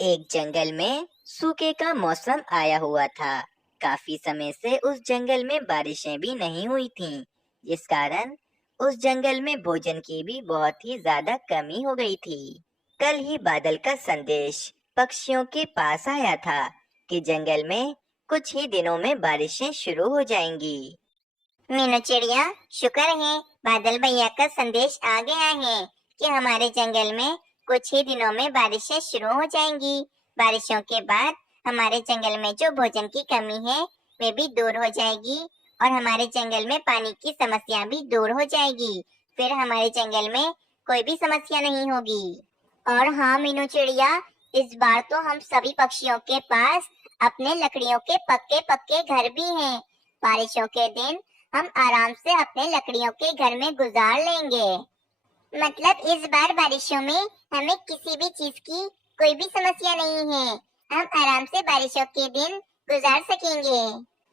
एक जंगल में सूखे का मौसम आया हुआ था। काफी समय से उस जंगल में बारिशें भी नहीं हुई थीं, जिस कारण उस जंगल में भोजन की भी बहुत ही ज्यादा कमी हो गई थी। कल ही बादल का संदेश पक्षियों के पास आया था कि जंगल में कुछ ही दिनों में बारिशें शुरू हो जाएंगी। मीनू चिड़िया, शुक्र है बादल भैया का संदेश आ गया है कि हमारे जंगल में कुछ ही दिनों में बारिशें शुरू हो जाएंगी। बारिशों के बाद हमारे जंगल में जो भोजन की कमी है वे भी दूर हो जाएगी और हमारे जंगल में पानी की समस्या भी दूर हो जाएगी। फिर हमारे जंगल में कोई भी समस्या नहीं होगी। और हाँ मीनू चिड़िया, इस बार तो हम सभी पक्षियों के पास अपने लकड़ियों के पक्के पक्के घर भी हैं। बारिशों के दिन हम आराम से अपने लकड़ियों के घर में गुजार लेंगे। मतलब इस बार बारिशों में हमें किसी भी चीज की कोई भी समस्या नहीं है। हम आराम से बारिशों के दिन गुजार सकेंगे।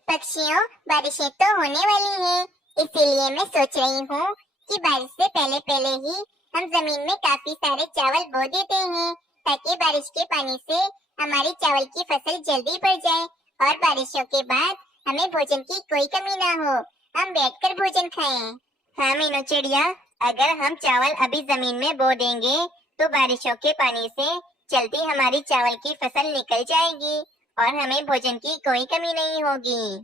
पक्षियों, बारिशें तो होने वाली हैं, इसीलिए मैं सोच रही हूँ कि बारिश से पहले पहले ही हम जमीन में काफी सारे चावल बो देते हैं, ताकि बारिश के पानी से हमारी चावल की फसल जल्दी बढ़ जाए और बारिशों के बाद हमें भोजन की कोई कमी ना हो। हम बैठकर भोजन खाएं। हाँ मीनू चिड़िया, अगर हम चावल अभी जमीन में बो देंगे तो बारिशों के पानी से जल्दी हमारी चावल की फसल निकल जाएगी और हमें भोजन की कोई कमी नहीं होगी।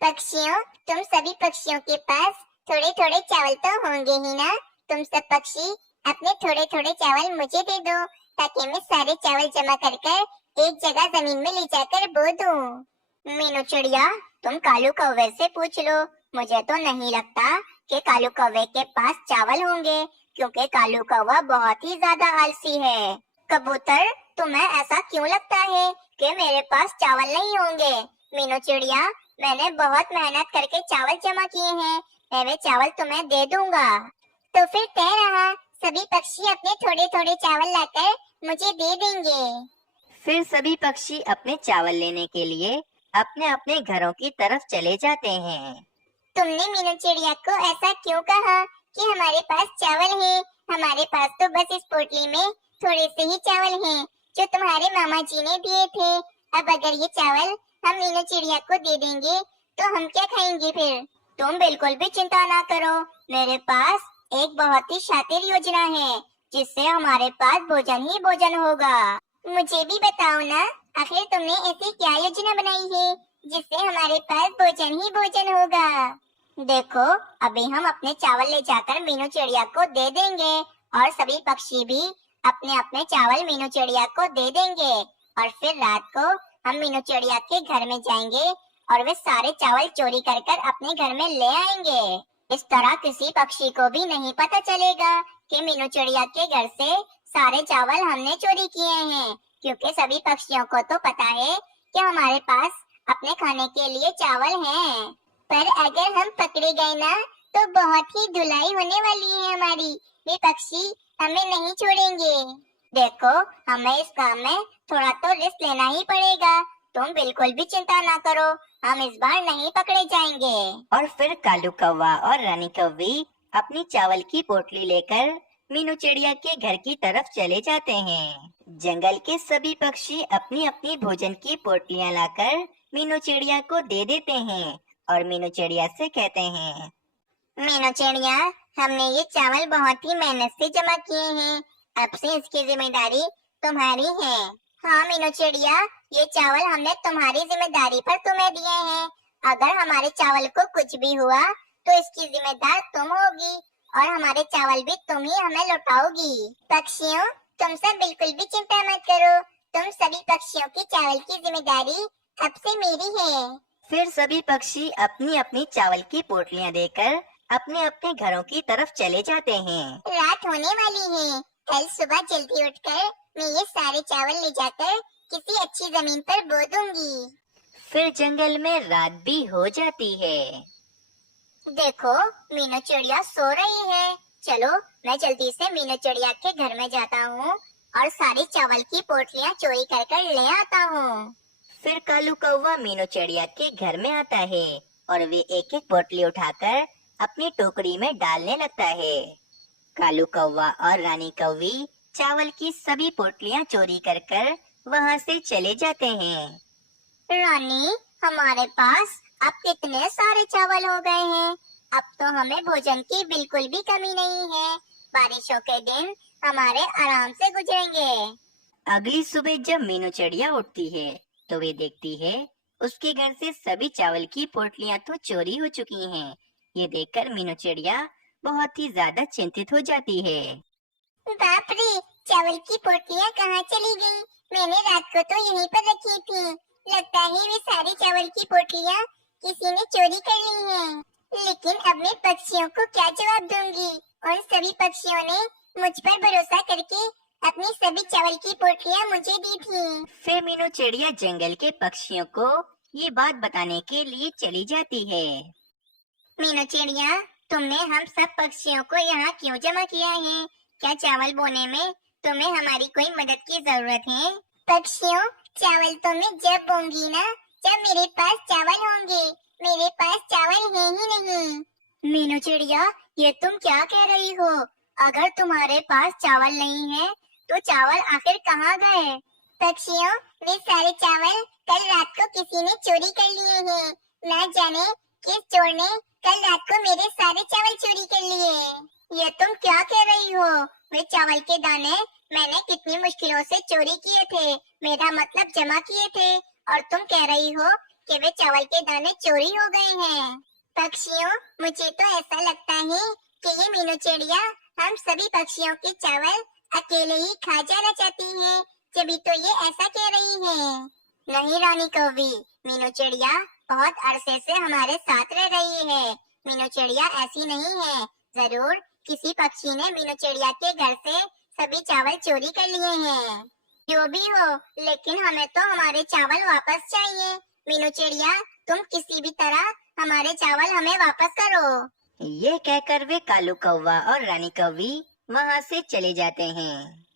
पक्षियों, तुम सभी पक्षियों के पास थोड़े थोड़े चावल तो होंगे ही ना। तुम सब पक्षी अपने थोड़े थोड़े चावल मुझे दे दो, ताकि मैं सारे चावल जमा कर कर एक जगह जमीन में ले जाकर बो दूं। मीनू चिड़िया, तुम कालू कौवे से पूछ लो। मुझे तो नहीं लगता कि कालू कौवे के पास चावल होंगे, क्योंकि कालू कौवा बहुत ही ज्यादा आलसी है। कबूतर, तुम्हें ऐसा क्यों लगता है कि मेरे पास चावल नहीं होंगे? मीनू चिड़िया, मैंने बहुत मेहनत करके चावल जमा किए हैं, मैं वे चावल तुम्हें दे दूंगा। तो फिर तय रहा, सभी पक्षी अपने थोड़े थोड़े चावल लाकर मुझे दे देंगे। फिर सभी पक्षी अपने चावल लेने के लिए अपने अपने घरों की तरफ चले जाते हैं। तुमने मीनू चिड़िया को ऐसा क्यों कहा कि हमारे पास चावल है? हमारे पास तो बस इस पोटली में थोड़े से ही चावल हैं, जो तुम्हारे मामा जी ने दिए थे। अब अगर ये चावल हम मीनू चिड़िया को दे देंगे तो हम क्या खाएंगे फिर? तुम बिल्कुल भी चिंता ना करो, मेरे पास एक बहुत ही शातिर योजना है, जिससे हमारे पास भोजन ही भोजन होगा। मुझे भी बताओ ना, आखिर तुमने ऐसी क्या योजना बनाई है जिससे हमारे पास भोजन ही भोजन होगा? देखो, अभी हम अपने चावल ले जाकर मीनू चिड़िया को दे देंगे और सभी पक्षी भी अपने अपने चावल मीनू चिड़िया को दे देंगे और फिर रात को हम मीनू चिड़िया के घर में जाएंगे और वे सारे चावल चोरी कर कर अपने घर में ले आएंगे। इस तरह किसी पक्षी को भी नहीं पता चलेगा कि मीनू चिड़िया के घर से सारे चावल हमने चोरी किए हैं, क्योंकि सभी पक्षियों को तो पता है कि हमारे पास अपने खाने के लिए चावल हैं। पर अगर हम पकड़े गए ना, तो बहुत ही धुलाई होने वाली है हमारी। वे पक्षी हमें नहीं छोड़ेंगे। देखो, हमें इस काम में थोड़ा तो रिस्क लेना ही पड़ेगा। तुम बिल्कुल भी चिंता ना करो, हम इस बार नहीं पकड़े जाएंगे। और फिर कालू कौवा और रानी कौवी अपनी चावल की पोटली लेकर मीनू चिड़िया के घर की तरफ चले जाते हैं। जंगल के सभी पक्षी अपनी अपनी भोजन की पोटलियां लाकर मीनू चिड़िया को दे देते हैं और मीनू चिड़िया से कहते हैं, मीनू चिड़िया, हमने ये चावल बहुत ही मेहनत से जमा किए हैं, अब से इसकी जिम्मेदारी तुम्हारी है। हाँ मीनू चिड़िया, ये चावल हमने तुम्हारी जिम्मेदारी पर तुम्हें दिए हैं। अगर हमारे चावल को कुछ भी हुआ तो इसकी जिम्मेदार तुम होगी और हमारे चावल भी तुम ही हमें लौटाओगी। पक्षियों, तुम सब बिल्कुल भी चिंता मत करो, तुम सभी पक्षियों की चावल की जिम्मेदारी अब से मेरी है। फिर सभी पक्षी अपनी अपनी चावल की पोटलियां देकर अपने अपने घरों की तरफ चले जाते हैं। रात होने वाली है, कल सुबह जल्दी उठकर मैं ये सारे चावल ले जाकर किसी अच्छी जमीन पर बो दूंगी। फिर जंगल में रात भी हो जाती है। देखो, मीनू चिड़िया सो रही है। चलो, मैं जल्दी से मीनू चिड़िया के घर में जाता हूँ और सारी चावल की पोटलियाँ चोरी कर कर ले आता हूँ। फिर कालू कौवा मीनू चिड़िया के घर में आता है और वे एक एक पोटली उठाकर अपनी टोकरी में डालने लगता है। कालू कौवा और रानी कौवी चावल की सभी पोटलियां चोरी कर कर वहाँ से चले जाते हैं। रानी, हमारे पास अब कितने सारे चावल हो गए हैं। अब तो हमें भोजन की बिल्कुल भी कमी नहीं है। बारिशों के दिन हमारे आराम से गुजरेंगे। अगली सुबह जब मीनू चिड़िया उठती है तो वे देखती है उसके घर से सभी चावल की पोटलियां तो चोरी हो चुकी हैं। ये देखकर मीनू चिड़िया बहुत ही ज्यादा चिंतित हो जाती है। बाप रे, चावल की पोटलियां कहाँ चली गईं? मैंने रात को तो यहीं पर रखी थी। लगता है वे सारी चावल की पोटलियां किसी ने चोरी कर ली हैं। लेकिन अब मैं पक्षियों को क्या जवाब दूंगी? और सभी पक्षियों ने मुझ पर भरोसा करके अपनी सभी चावल की पोटलियां मुझे दी थी। फिर मीनू चिड़िया जंगल के पक्षियों को ये बात बताने के लिए चली जाती है। मीनू चिड़िया, तुमने हम सब पक्षियों को यहाँ क्यों जमा किया है? क्या चावल बोने में तुम्हें हमारी कोई मदद की जरूरत है? पक्षियों, चावल तो मैं जब बोऊंगी ना, जब मेरे पास चावल होंगे। मेरे पास चावल है ही नहीं। मीनू चिड़िया, ये तुम क्या कह रही हो? अगर तुम्हारे पास चावल नहीं है, तो चावल आखिर कहाँ गए? पक्षियों, वे सारे चावल कल रात को किसी ने चोरी कर लिए हैं। ना जाने किस चोर ने कल रात को मेरे सारे चावल चोरी कर लिए। ये तुम क्या कह रही हो? वे चावल के दाने मैंने कितनी मुश्किलों से चोरी किए थे, मेरा मतलब जमा किए थे, और तुम कह रही हो कि वे चावल के दाने चोरी हो गए हैं। पक्षियों, मुझे तो ऐसा लगता है कि ये मीनू चिड़िया हम सभी पक्षियों के चावल अकेले ही खा जाना चाहती है, जभी तो ये ऐसा कह रही है। नहीं रानी कौवी, मीनू चिड़िया बहुत अरसे से हमारे साथ रह रही है। मीनू चिड़िया ऐसी नहीं है। जरूर किसी पक्षी ने मीनू चिड़िया के घर से सभी चावल चोरी कर लिए हैं। जो भी हो, लेकिन हमें तो हमारे चावल वापस चाहिए। मीनू चिड़िया, तुम किसी भी तरह हमारे चावल हमें वापस करो। ये कहकर वे कालू कौवा और रानी कौवी वहाँ से चले जाते हैं।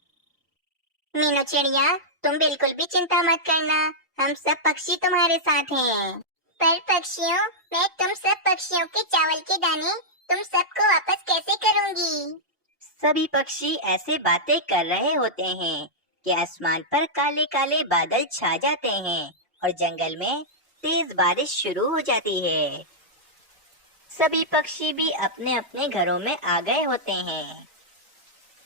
मीनू चिड़िया, तुम बिल्कुल भी चिंता मत करना, हम सब पक्षी तुम्हारे साथ हैं। पर पक्षियों, मैं तुम सब पक्षियों के चावल के दाने तुम सबको वापस कैसे करूंगी? सभी पक्षी ऐसे बातें कर रहे होते हैं कि आसमान पर काले काले बादल छा जाते हैं और जंगल में तेज बारिश शुरू हो जाती है। सभी पक्षी भी अपने अपने घरों में आ गए होते हैं।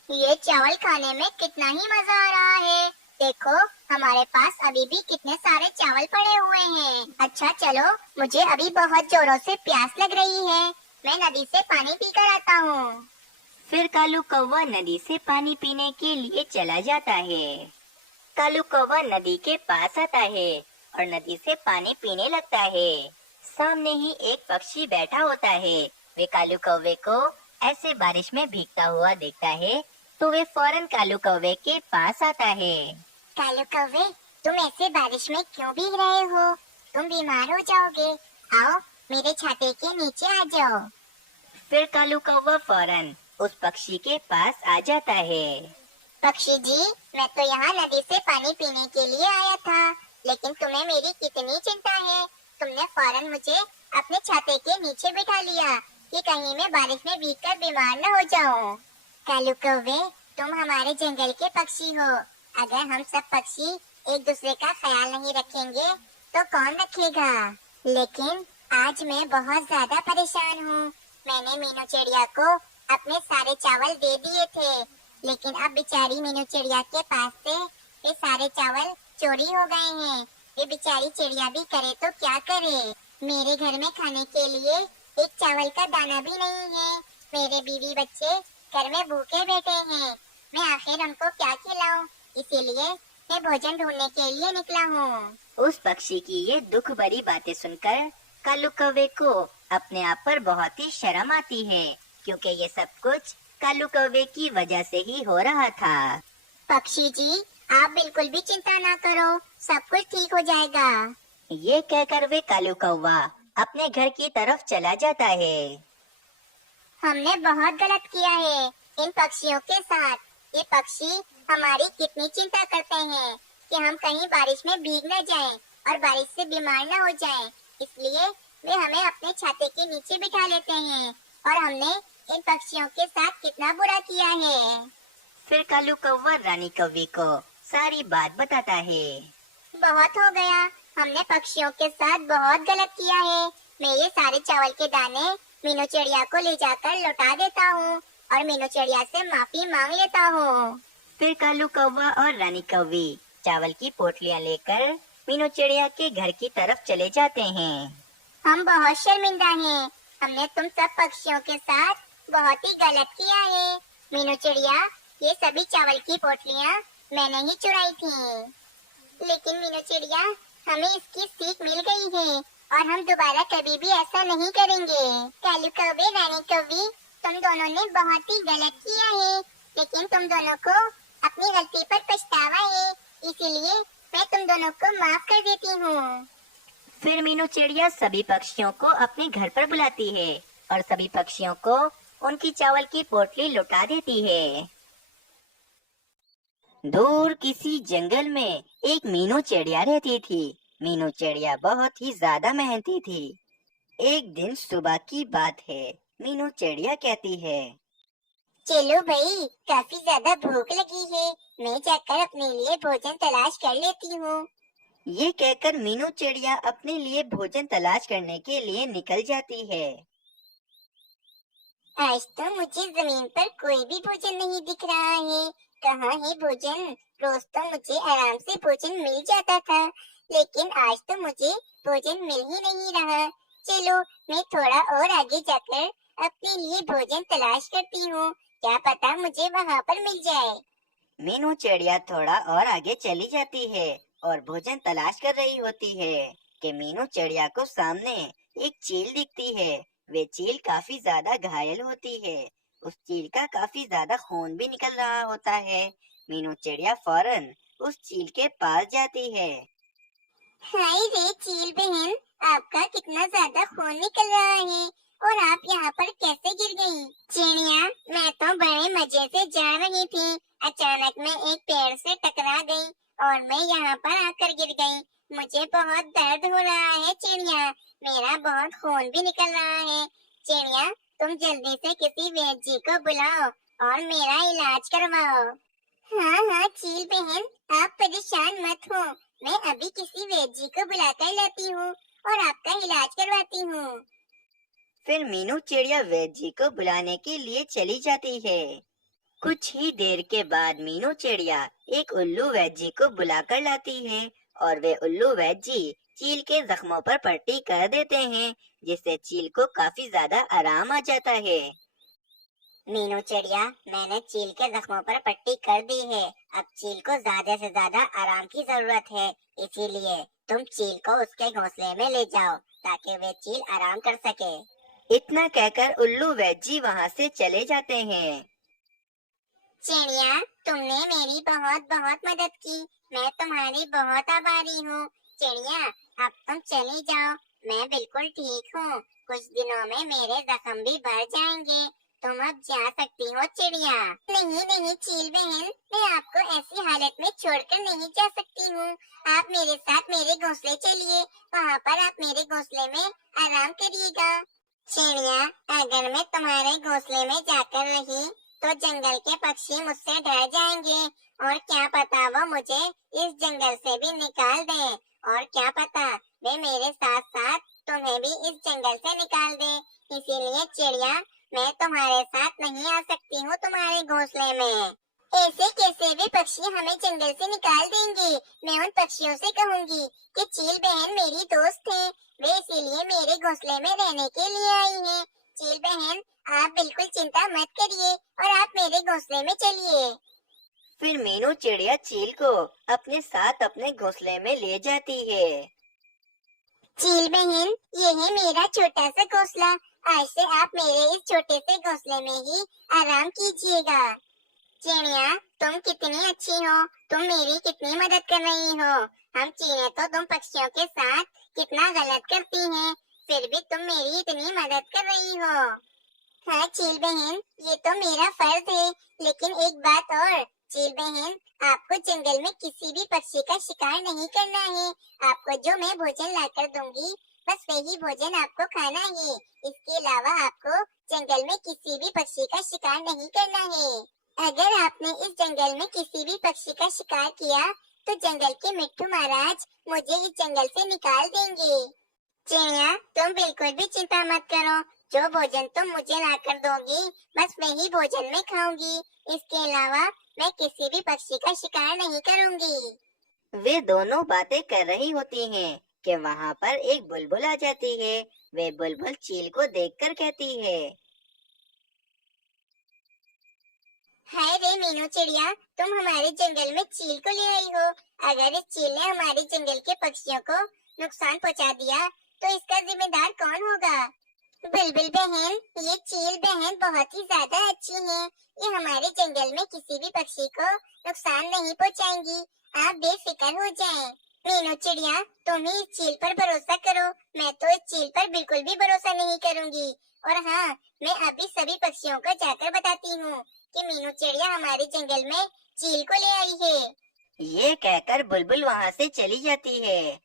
ये चावल खाने में कितना ही मजा आ रहा है। देखो, हमारे पास अभी भी कितने सारे चावल पड़े हुए हैं। अच्छा चलो, मुझे अभी बहुत जोरों से प्यास लग रही है। मैं नदी से पानी पीकर आता हूँ। फिर कालू कौवा नदी से पानी पीने के लिए चला जाता है। कालू कौवा नदी के पास आता है और नदी से पानी पीने लगता है। सामने ही एक पक्षी बैठा होता है। वे कालू कौवे को ऐसे बारिश में भीगता हुआ देखता है तो वे फौरन कालू कौवे के पास आता है। कालू कौवे, तुम ऐसे बारिश में क्यों भीग रहे हो? तुम बीमार हो जाओगे। आओ, मेरे छाते के नीचे आ जाओ। फिर कालू कौवा फौरन उस पक्षी के पास आ जाता है। पक्षी जी, मैं तो यहाँ नदी से पानी पीने के लिए आया था, लेकिन तुम्हें मेरी कितनी चिंता है। तुमने फौरन मुझे अपने छाते के नीचे बिठा लिया कि कहीं मैं बारिश में भीगकर बीमार न हो जाऊं। कालू कौवे, तुम हमारे जंगल के पक्षी हो। अगर हम सब पक्षी एक दूसरे का ख्याल नहीं रखेंगे तो कौन रखेगा? लेकिन आज मैं बहुत ज्यादा परेशान हूँ। मैंने मीनू चिड़िया को अपने सारे चावल दे दिए थे, लेकिन अब बेचारी मीनू चिड़िया के पास से ये सारे चावल चोरी हो गए हैं। ये बेचारी चिड़िया भी करे तो क्या करे? मेरे घर में खाने के लिए एक चावल का दाना भी नहीं है। मेरे बीवी बच्चे घर में भूखे बैठे हैं। मैं आखिर उनको क्या खिलाऊं? इसीलिए मैं भोजन ढूंढने के लिए निकला हूँ। उस पक्षी की ये दुख भरी बातें सुनकर कालू कौवे को अपने आप पर बहुत ही शर्म आती है, क्योंकि ये सब कुछ कालू कौवे की वजह से ही हो रहा था। पक्षी जी, आप बिल्कुल भी चिंता ना करो, सब कुछ ठीक हो जाएगा। ये कहकर वे कालू कौवा अपने घर की तरफ चला जाता है। हमने बहुत गलत किया है इन पक्षियों के साथ। ये पक्षी हमारी कितनी चिंता करते हैं कि हम कहीं बारिश में भीग न जाएं और बारिश से बीमार न हो जाएं। इसलिए वे हमें अपने छाते के नीचे बिठा लेते हैं, और हमने इन पक्षियों के साथ कितना बुरा किया है। फिर कालू कौवा रानी कौवी को सारी बात बताता है। बहुत हो गया, हमने पक्षियों के साथ बहुत गलत किया है। मैं ये सारे चावल के दाने मीनू चिड़िया को ले जाकर लौटा देता हूँ और मीनू चिड़िया से माफी मांग लेता हूँ। फिर कालू कौवा और रानी कौवी चावल की पोटलियां लेकर मीनू चिड़िया के घर की तरफ चले जाते हैं। हम बहुत शर्मिंदा हैं, हमने तुम सब पक्षियों के साथ बहुत ही गलत किया है। मीनू चिड़िया, ये सभी चावल की पोटलियाँ मैंने ही चुराई थी। लेकिन मीनू चिड़िया, हमें इसकी सीख मिल गई है और हम दोबारा कभी भी ऐसा नहीं करेंगे। कालू कौवे, रानी कौवी, तुम दोनों ने बहुत ही गलत किया है, लेकिन तुम दोनों को अपनी गलती पर पछतावा है, इसीलिए मैं तुम दोनों को माफ कर देती हूँ। फिर मीनू चिड़िया सभी पक्षियों को अपने घर पर बुलाती है और सभी पक्षियों को उनकी चावल की पोटली लौटा देती है। दूर किसी जंगल में एक मीनू चिड़िया रहती थी। मीनू चिड़िया बहुत ही ज्यादा मेहनती थी। एक दिन सुबह की बात है। मीनू चिड़िया कहती है, चलो भाई, काफी ज्यादा भूख लगी है, मैं जाकर अपने लिए भोजन तलाश कर लेती हूँ। ये कहकर मीनू चिड़िया अपने लिए भोजन तलाश करने के लिए निकल जाती है। आज तो मुझे जमीन पर कोई भी भोजन नहीं दिख रहा है। कहाँ है भोजन? रोज तो मुझे आराम से भोजन मिल जाता था, लेकिन आज तो मुझे भोजन मिल ही नहीं रहा। चलो, मैं थोड़ा और आगे जाकर अपने लिए भोजन तलाश करती हूँ, क्या पता मुझे वहाँ पर मिल जाए। मीनू चिड़िया थोड़ा और आगे चली जाती है और भोजन तलाश कर रही होती है कि मीनू चिड़िया को सामने एक चील दिखती है। वे चील काफी ज्यादा घायल होती है। उस चील का काफी ज्यादा खून भी निकल रहा होता है। मीनू चिड़िया फौरन उस चील के पास जाती है। हाय रे चील बहन, आपका कितना ज्यादा खून निकल रहा है और आप यहाँ पर कैसे गिर गई? चिड़िया, मैं तो बड़े मजे से जा रही थी, अचानक मैं एक पेड़ से टकरा गई और मैं यहाँ पर आकर गिर गई। मुझे बहुत दर्द हो रहा है चिड़िया, मेरा बहुत खून भी निकल रहा है। चिड़िया, तुम जल्दी से किसी वैद्य जी को बुलाओ और मेरा इलाज करवाओ। हाँ हाँ चील बहन, आप परेशान मत हो, मैं अभी किसी वैद्य जी को बुलाकर लाती हूँ और आपका इलाज करवाती हूँ। फिर मीनू चिड़िया वैद्य जी को बुलाने के लिए चली जाती है। कुछ ही देर के बाद मीनू चिड़िया एक उल्लू वैद्य जी को बुलाकर लाती है और वे उल्लू वैद्य जी चील के जख्मों पर पट्टी कर देते हैं, जिससे चील को काफी ज्यादा आराम आ जाता है। मीनू चिड़िया, मैंने चील के जख्मों पर पट्टी कर दी है। अब चील को ज्यादा से ज्यादा आराम की जरूरत है, इसीलिए तुम चील को उसके घोंसले में ले जाओ ताकि वे चील आराम कर सके। इतना कहकर उल्लू वैद्य जी वहाँ से चले जाते हैं। चिड़िया, तुमने मेरी बहुत बहुत मदद की, मैं तुम्हारी बहुत आभारी हूँ। चिड़िया, अब तुम चली जाओ, मैं बिल्कुल ठीक हूँ। कुछ दिनों में मेरे जख्म भी भर जाएंगे, तुम अब जा सकती हो चिड़िया। नहीं नहीं चील बहन, मैं आपको ऐसी हालत में छोड़कर नहीं जा सकती हूँ। आप मेरे साथ मेरे घोंसले चलिए, वहाँ पर आप मेरे घोंसले में आराम करिएगा। चिड़िया, अगर मैं तुम्हारे घोंसले में जाकर रही तो जंगल के पक्षी मुझसे डर जाएंगे और क्या पता वो मुझे इस जंगल से भी निकाल दें, और क्या पता वे मेरे साथ साथ तुम्हें भी इस जंगल से निकाल दें। इसीलिए चिड़िया, मैं तुम्हारे साथ नहीं आ सकती हूँ तुम्हारे घोंसले में। ऐसे कैसे भी पक्षी हमें जंगल से निकाल देंगे? मैं उन पक्षियों से कहूँगी कि चील बहन मेरी दोस्त है, वे इसीलिए मेरे घोंसले में रहने के लिए आई है। चील बहन, आप बिल्कुल चिंता मत करिए और आप मेरे घोंसले में चलिए। फिर मीनू चिड़िया चील को अपने साथ अपने घोंसले में ले जाती है। चील बहन, ये है मेरा छोटा सा घोंसला, आज से आप मेरे इस छोटे से घोंसले में ही आराम कीजिएगा। चिड़िया, तुम कितनी अच्छी हो, तुम मेरी कितनी मदद कर रही हो। हम चीने तो तुम पक्षियों के साथ कितना गलत करती हैं, फिर भी तुम मेरी इतनी मदद कर रही हो। हाँ चील बहन, ये तो मेरा फर्ज है, लेकिन एक बात और चील बहन, आपको जंगल में किसी भी पक्षी का शिकार नहीं करना है। आपको जो मैं भोजन लाकर दूंगी, बस वही भोजन आपको खाना है। इसके अलावा आपको जंगल में किसी भी पक्षी का शिकार नहीं करना है। अगर आपने इस जंगल में किसी भी पक्षी का शिकार किया तो जंगल के मिट्ठू महाराज मुझे इस जंगल से निकाल देंगे। चिड़िया, तुम बिल्कुल भी चिंता मत करो। जो भोजन तुम मुझे लाकर दोगी बस वही भोजन मैं खाऊंगी। इसके अलावा मैं किसी भी पक्षी का शिकार नहीं करूंगी। वे दोनों बातें कर रही होती हैं कि वहाँ पर एक बुलबुल आ जाती है। वे बुलबुल चील को देखकर कहती है, हाय रे मीनू चिड़िया, तुम हमारे जंगल में चील को ले आई हो। अगर इस चील ने हमारे जंगल के पक्षियों को नुकसान पहुंचा दिया तो इसका जिम्मेदार कौन होगा? बुलबुल बहन, ये चील बहन बहुत ही ज्यादा अच्छी है। ये हमारे जंगल में किसी भी पक्षी को नुकसान नहीं पहुंचाएंगी। आप बेफिक्र हो जाएं। मीनू चिड़िया, तुम ही इस चील पर भरोसा करो। मैं तो इस चील पर बिल्कुल भी भरोसा नहीं करूंगी। और हाँ, मैं अभी सभी पक्षियों को जाकर बताती हूँ कि मीनू चिड़िया हमारे जंगल में चील को ले आई है। ये कहकर बुलबुल वहाँ से चली जाती है।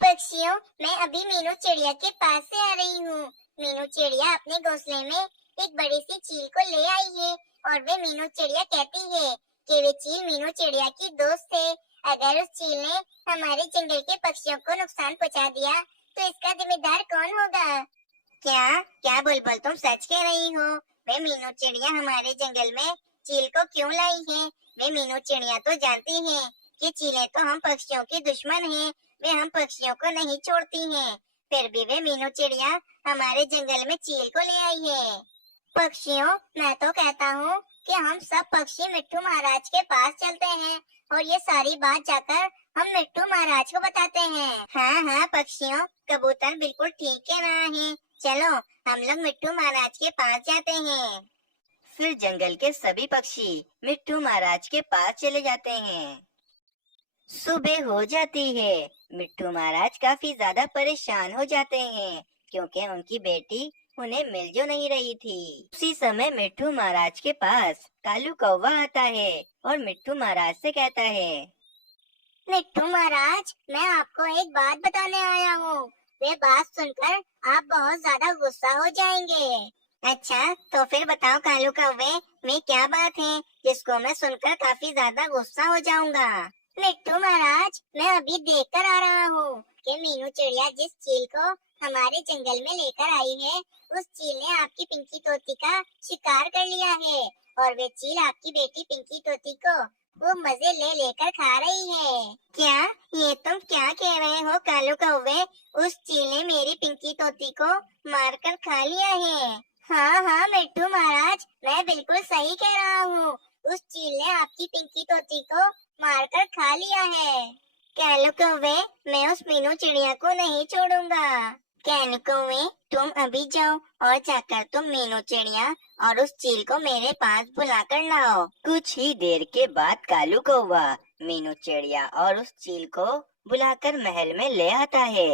पक्षियों, मैं अभी मीनू चिड़िया के पास से आ रही हूँ। मीनू चिड़िया अपने घोंसले में एक बड़ी सी चील को ले आई है और वे मीनू चिड़िया कहती है कि वे चील मीनू चिड़िया की दोस्त है। अगर उस चील ने हमारे जंगल के पक्षियों को नुकसान पहुँचा दिया तो इसका जिम्मेदार कौन होगा? क्या क्या बुलबुल, तुम सच कह रही हो? वे मीनू चिड़िया हमारे जंगल में चील को क्यों लाई है? वे मीनू चिड़िया तो जानती हैं कि चीलें तो हम पक्षियों की दुश्मन हैं। वे हम पक्षियों को नहीं छोड़ती हैं। फिर भी वे मीनू चिड़िया हमारे जंगल में चील को ले आई है। पक्षियों, मैं तो कहता हूँ कि हम सब पक्षी मिट्ठू महाराज के पास चलते हैं और ये सारी बात जाकर हम मिट्ठू महाराज को बताते हैं। हाँ हाँ पक्षियों, कबूतर बिल्कुल ठीक कह रहा है। चलो हम लोग मिट्ठू महाराज के पास जाते हैं। फिर जंगल के सभी पक्षी मिट्ठू महाराज के पास चले जाते हैं। सुबह हो जाती है। मिट्ठू महाराज काफी ज्यादा परेशान हो जाते हैं क्योंकि उनकी बेटी उन्हें मिल जो नहीं रही थी। उसी समय मिट्ठू महाराज के पास कालू कौवा आता है और मिट्ठू महाराज से कहता है, मिट्ठू महाराज, मैं आपको एक बात बताने आया हूँ। वे बात सुनकर आप बहुत ज्यादा गुस्सा हो जाएंगे। अच्छा, तो फिर बताओ कालू कौवे, वे क्या बात है जिसको मैं सुनकर काफी ज्यादा गुस्सा हो जाऊंगा? मिट्ठू महाराज, मैं अभी देख कर आ रहा हूँ कि मीनू चिड़िया जिस चील को हमारे जंगल में लेकर आई है, उस चील ने आपकी पिंकी तोती का शिकार कर लिया है और वे चील आपकी बेटी पिंकी तोती को वो मजे ले लेकर खा रही है। क्या ये तुम क्या कह रहे हो कालू कौवे? उस चील ने मेरी पिंकी तोती को मारकर खा लिया है। हाँ हाँ मिट्ठू महाराज, मैं बिल्कुल सही कह रहा हूँ। उस चील ने आपकी पिंकी तोती को मारकर खा लिया है। कालू कौवे, मैं उस मीनू चिड़िया को नहीं छोड़ूंगा। कालू कौवे, तुम अभी जाओ और जाकर तुम मीनू चिड़िया और उस चील को मेरे पास बुलाकर लाओ। कुछ ही देर के बाद कालू कौवा मीनू चिड़िया और उस चील को बुलाकर महल में ले आता है।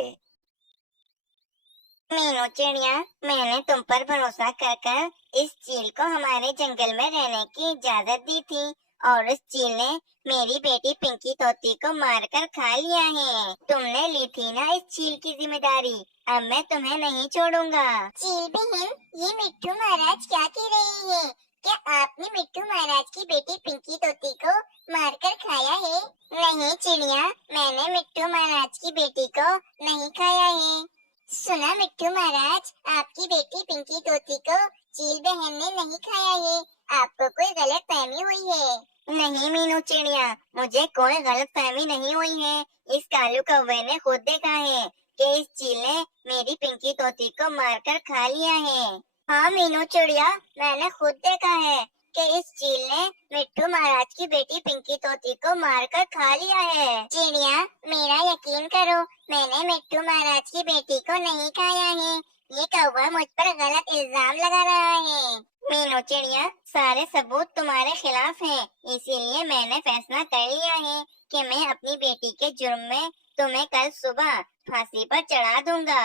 मीनू चिड़िया, मैंने तुम पर भरोसा कर इस चील को हमारे जंगल में रहने की इजाजत दी थी और इस चील ने मेरी बेटी पिंकी तोती को मारकर खा लिया है। तुमने ली थी ना इस चील की जिम्मेदारी, अब मैं तुम्हें नहीं छोड़ूंगा। चील बहन, ये मिट्ठू महाराज क्या कह रही है? क्या आपने मिट्ठू महाराज की बेटी पिंकी तोती को मारकर खाया है? नहीं चिड़िया, मैंने मिट्ठू महाराज की बेटी को नहीं खाया है। सुना मिट्ठू महाराज, आपकी बेटी पिंकी तोती को चील बहन ने नहीं खाया है। आपको कोई गलत फहमी हुई है। नहीं मीनू चिड़िया, मुझे कोई गलत फहमी नहीं हुई है। इस कालू कौवे ने खुद देखा है कि इस चील ने मेरी पिंकी तोती को मारकर खा लिया है। हाँ मीनू चिड़िया, मैंने खुद देखा है कि इस चील ने मिट्ठू महाराज की बेटी पिंकी तोती को मारकर खा लिया है। चिड़िया, मेरा यकीन करो, मैंने मिट्ठू महाराज की बेटी को नहीं खाया है। ये कौवा मुझ पर गलत इल्जाम लगा रहा है। मीनू चिड़िया, सारे सबूत तुम्हारे खिलाफ हैं, इसीलिए मैंने फैसला कर लिया है कि मैं अपनी बेटी के जुर्म में तुम्हें कल सुबह फांसी पर चढ़ा दूंगा।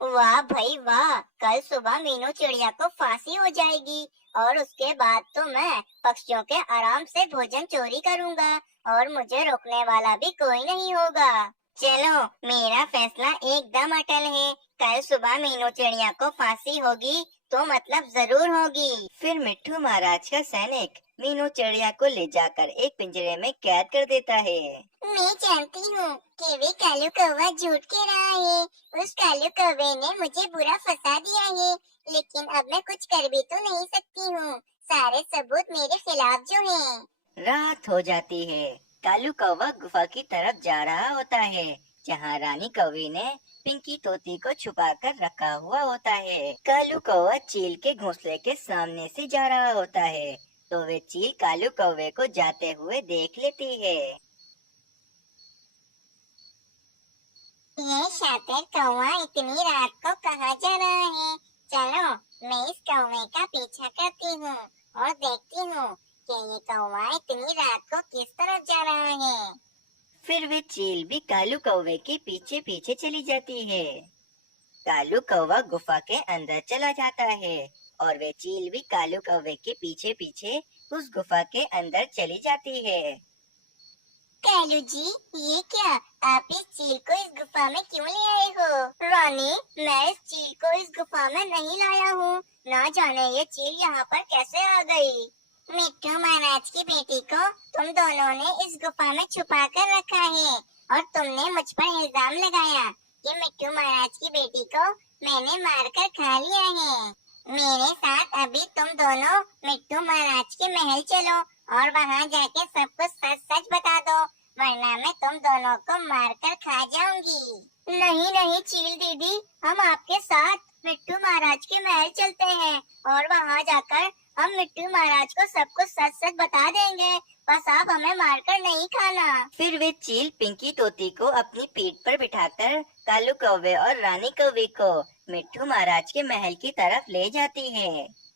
वाह भाई वाह, कल सुबह मीनू चिड़िया को फांसी हो जाएगी और उसके बाद तो मैं पक्षियों के आराम से भोजन चोरी करूंगा और मुझे रोकने वाला भी कोई नहीं होगा। चलो, मेरा फैसला एकदम अटल है। कल सुबह मीनू चिड़िया को फांसी होगी तो मतलब जरूर होगी। फिर मिट्ठू महाराज का सैनिक मीनू चिड़िया को ले जाकर एक पिंजरे में कैद कर देता है। मैं जानती हूँ कि वे कालू कौवा झूठ कह रहा है। उस कालू कौवे ने मुझे बुरा फंसा दिया है, लेकिन अब मैं कुछ कर भी तो नहीं सकती हूँ। सारे सबूत मेरे खिलाफ जो हैं। रात हो जाती है। कालू कौवा गुफा की तरफ जा रहा होता है, जहाँ रानी कौवी ने पिंकी तोती को छुपा कर रखा हुआ होता है। कालू कौवा चील के घोंसले के सामने से जा रहा होता है, तो वे चील कालू कौवे को जाते हुए देख लेती है। ये शातिर कौवा इतनी रात को कहाँ जा रहा है? चलो मैं इस कौवे का पीछा करती हूँ और देखती हूँ कि ये कौवा इतनी रात को किस तरफ जा रहा है। फिर वे चील भी कालू कौवे के पीछे पीछे चली जाती है। कालू कौवा गुफा के अंदर चला जाता है और वे चील भी कालू कौवे के पीछे पीछे उस गुफा के अंदर चली जाती है। कालू जी, ये क्या? आप इस चील को इस गुफा में क्यों ले आए हो? रानी, मैं इस चील को इस गुफा में नहीं लाया हूँ। ना जाने ये चील यहाँ पर कैसे आ गई। मिट्ठू महाराज की बेटी को तुम दोनों ने इस गुफा में छुपा कर रखा है और तुमने मुझ पर इल्जाम लगाया कि मिट्ठू महाराज की बेटी को मैंने मारकर खा लिया है। मेरे साथ अभी तुम दोनों मिट्ठू महाराज के महल चलो और वहाँ जाके सब कुछ सच सच बता दो, वरना मैं तुम दोनों को मारकर खा जाऊंगी। नहीं नहीं चील दीदी, हम आपके साथ मिट्ठू महाराज के महल चलते हैं और वहाँ जाकर हम मिट्ठू महाराज को सब कुछ सच सच बता देंगे। बस आप हमें मारकर नहीं खाना। फिर वे चील पिंकी तोती को अपनी पीठ पर बिठाकर कालू कौवे और रानी कौवी को मिट्ठू महाराज के महल की तरफ ले जाती है।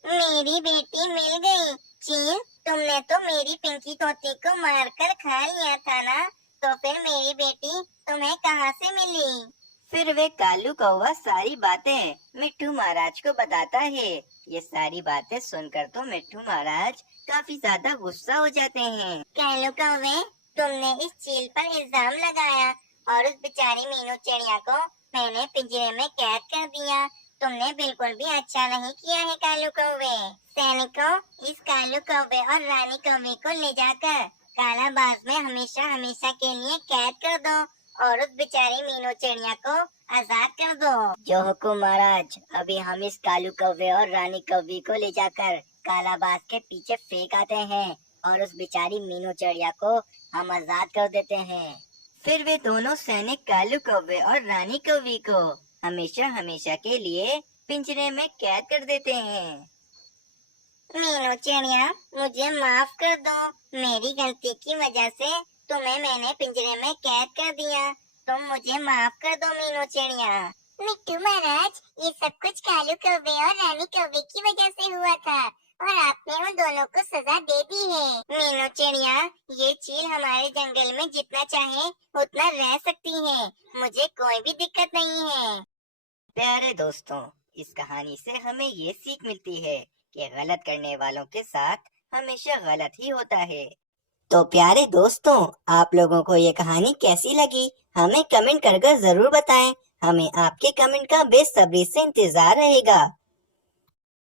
मेरी बेटी मिल गई। चील, तुमने तो मेरी पिंकी तोती को मारकर खा लिया था ना, तो फिर मेरी बेटी तुम्हें कहाँ से मिली? फिर वे कालू कौवा सारी बातें मिट्ठू महाराज को बताता है। ये सारी बातें सुनकर तो मिट्ठू महाराज काफी ज्यादा गुस्सा हो जाते हैं। कालू कौवे, तुमने इस चील पर इल्जाम लगाया और उस बेचारी मीनू चिड़िया को मैंने पिंजरे में कैद कर दिया। तुमने बिल्कुल भी अच्छा नहीं किया है कालू कौवे। सैनिकों, इस कालू कौवे और रानी कौवे को ले जाकर कालाबाज में हमेशा हमेशा के लिए कैद कर दो और उस बेचारी मीनू चिड़िया को आजाद कर दो। जो हुकुम महाराज, अभी हम इस कालू कौवे और रानी कौवी को ले जाकर कालाबाज के पीछे फेंक आते हैं और उस बेचारी मीनू चिड़िया को हम आजाद कर देते हैं। फिर वे दोनों सैनिक कालू कौवे और रानी कौवी को हमेशा हमेशा के लिए पिंजरे में कैद कर देते हैं। मीनू चिड़िया, मुझे माफ कर दो। मेरी गलती की वजह से तुम्हें मैंने पिंजरे में कैद कर दिया। तुम मुझे माफ कर दो मीनू चिड़िया। मिट्ठू महाराज, ये सब कुछ कालू कौवे और रानी कौवे की वजह से हुआ था और आपने उन दोनों को सजा दे दी है। मीनू चिड़िया, ये चील हमारे जंगल में जितना चाहे उतना रह सकती है। मुझे कोई भी दिक्कत नहीं है। प्यारे दोस्तों, इस कहानी से हमें ये सीख मिलती है कि गलत करने वालों के साथ हमेशा गलत ही होता है। तो प्यारे दोस्तों, आप लोगों को ये कहानी कैसी लगी हमें कमेंट कर जरूर बताएं। हमें आपके कमेंट का बेसब्री से इंतजार रहेगा।